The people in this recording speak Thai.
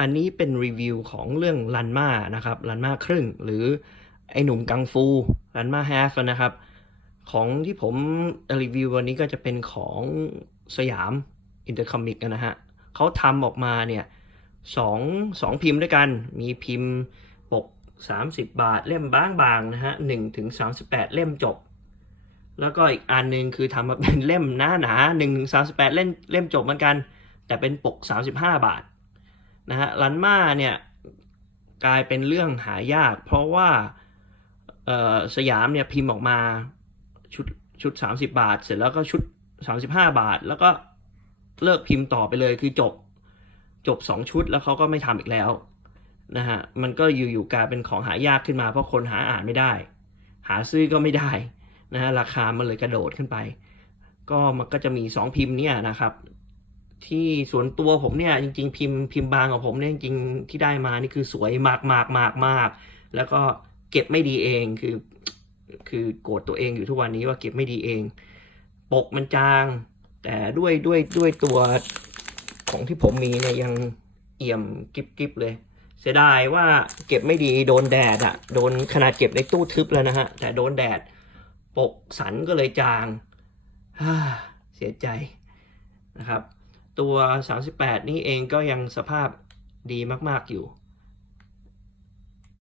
อันนี้เป็นรีวิวของเรื่องรันมานะครับรันมาครึ่ง หรือไอหนุ่มกังฟูรันมาแฮฟนะครับ ของที่ผมรีวิววันนี้ก็จะเป็นของสยามอินเตอร์คอมิกนะฮะเขาทำออกมาเนี่ยสองสองพิมพ์ด้วยกัน มีพิมพ์ปก 30 บาทเล่มบางๆนะฮะ1ถึง38เล่มจบ แล้วก็อีกอันหนึ่งคือทำมาเป็นเล่มหนาหนา1ถึง38เล่มเล่มจบเหมือนกัน แต่เป็นปก 35 บาท นะฮะรันมาเนี่ยกลายเป็นเรื่องหายาก เพราะว่าสยามเนี่ยพิมพ์ออกมาชุดชุด 30 บาท เสร็จแล้วก็ชุด 35 บาท แล้วก็เลิกพิมพ์ต่อไปเลยคือจบจบ 2 ชุดแล้วเขาก็ไม่ทำอีกแล้วนะฮะมันก็อยู่ๆกลายเป็นของหายากขึ้นมา เพราะคนหาอ่านไม่ได้ หาซื้อก็ไม่ได้นะฮะราคามันเลยกระโดดขึ้นไป ก็มันก็จะมี 2 พิมพ์เนี่ยนะครับ ที่ส่วนตัวผมเนี่ยจริง ๆ พิมพ์พิมพ์บางของผมเนี่ยจริงๆที่ได้มานี่คือสวยมากมากมากมากแล้วก็เก็บไม่ดีเองคือ คือโกรธตัวเองอยู่ทุกวันนี้ว่าเก็บไม่ดีเอง ปกมันจาง แต่ด้วยด้วยด้วยตัวของที่ผมมีเนี่ยยังเอี่ยมกริบกิบเลย เสียดายว่าเก็บไม่ดีโดนแดดอะโดนขนาดเก็บในตู้ทึบแล้วนะฮะ แต่โดนแดด ปกสันก็เลยจางเสียใจนะครับ ตัว 38 นี่เองก็ยังสภาพดีมาก ๆ อยู่